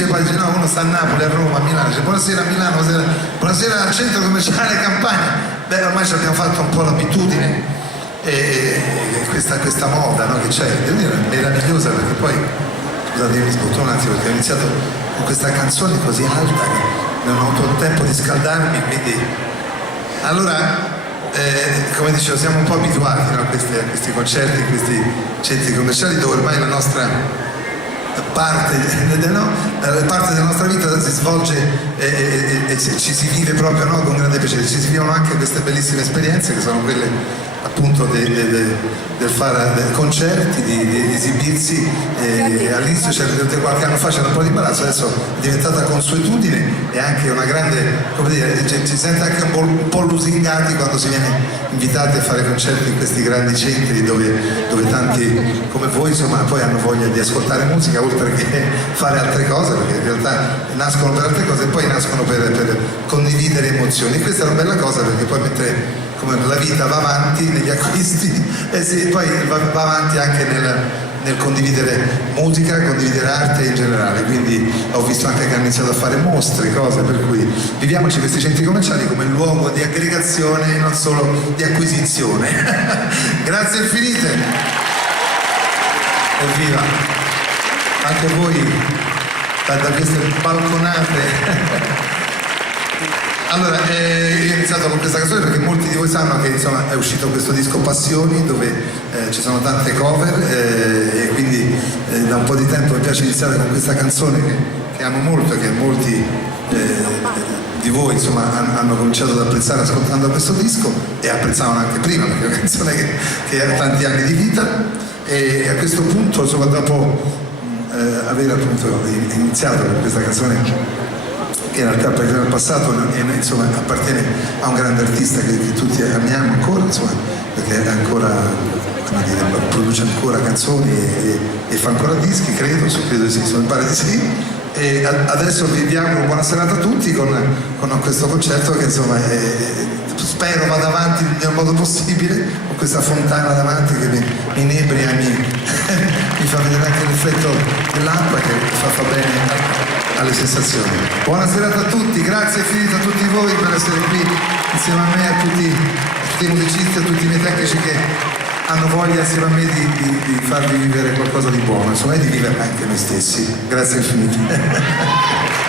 dice, poi dice no, uno sta a Napoli, a Roma, a Milano, dice buonasera a Milano, buonasera al centro commerciale Campania. Beh, ormai ci abbiamo fatto un po' l'abitudine e questa moda, no, che c'è, devo dire, è meravigliosa, perché poi, scusate, io mi sbotto un attimo perché ho iniziato con questa canzone così alta che non ho avuto il tempo di scaldarmi, quindi allora come dicevo, siamo un po' abituati, no, a questi concerti, a questi centri commerciali dove ormai la nostra parte della nostra vita si svolge e ci si vive proprio, no, con grande piacere. Ci si vivono anche queste bellissime esperienze che sono quelle appunto del fare concerti, di esibirsi. All'inizio qualche anno fa c'era un po' di imbarazzo, adesso è diventata consuetudine e anche una grande, come dire, ci sente anche un po' lusingati quando si viene invitati a fare concerti in questi grandi centri dove tanti come voi insomma poi hanno voglia di ascoltare musica oltre che fare altre cose, perché in realtà nascono per altre cose e poi nascono per condividere emozioni. E questa è una bella cosa, perché poi mentre come la vita va avanti negli acquisti e sì, poi va avanti anche nel condividere musica, condividere arte in generale. Quindi ho visto anche che hanno iniziato a fare mostre, cose, per cui viviamoci questi centri commerciali come luogo di aggregazione e non solo di acquisizione. Grazie infinite, evviva anche voi da queste balconate. Allora, io ho iniziato con questa canzone perché molti di voi sanno che insomma è uscito questo disco Passioni dove ci sono tante cover e quindi da un po' di tempo mi piace iniziare con questa canzone che amo molto e che molti di voi insomma hanno cominciato ad apprezzare ascoltando questo disco e apprezzavano anche prima, perché è una canzone che ha tanti anni di vita. E a questo punto insomma dopo aver appunto iniziato con questa canzone che in realtà appartiene al passato e insomma appartiene a un grande artista che tutti amiamo ancora, insomma, perché è ancora, come dire, produce ancora canzoni e fa ancora dischi, credo di sì, mi pare di sì. E adesso vi diamo buona serata a tutti con questo concerto che insomma spero vada avanti nel modo possibile, con questa fontana davanti che mi inebria, mi fa vedere anche l'effetto dell'acqua che fa bene alle sensazioni. Buona serata a tutti, grazie infinito a tutti voi per essere qui insieme a me, a tutti i musicisti, a tutti i miei tecnici che hanno voglia insieme a me di farvi vivere qualcosa di buono, insomma, e di vivere anche noi stessi. Grazie infinite.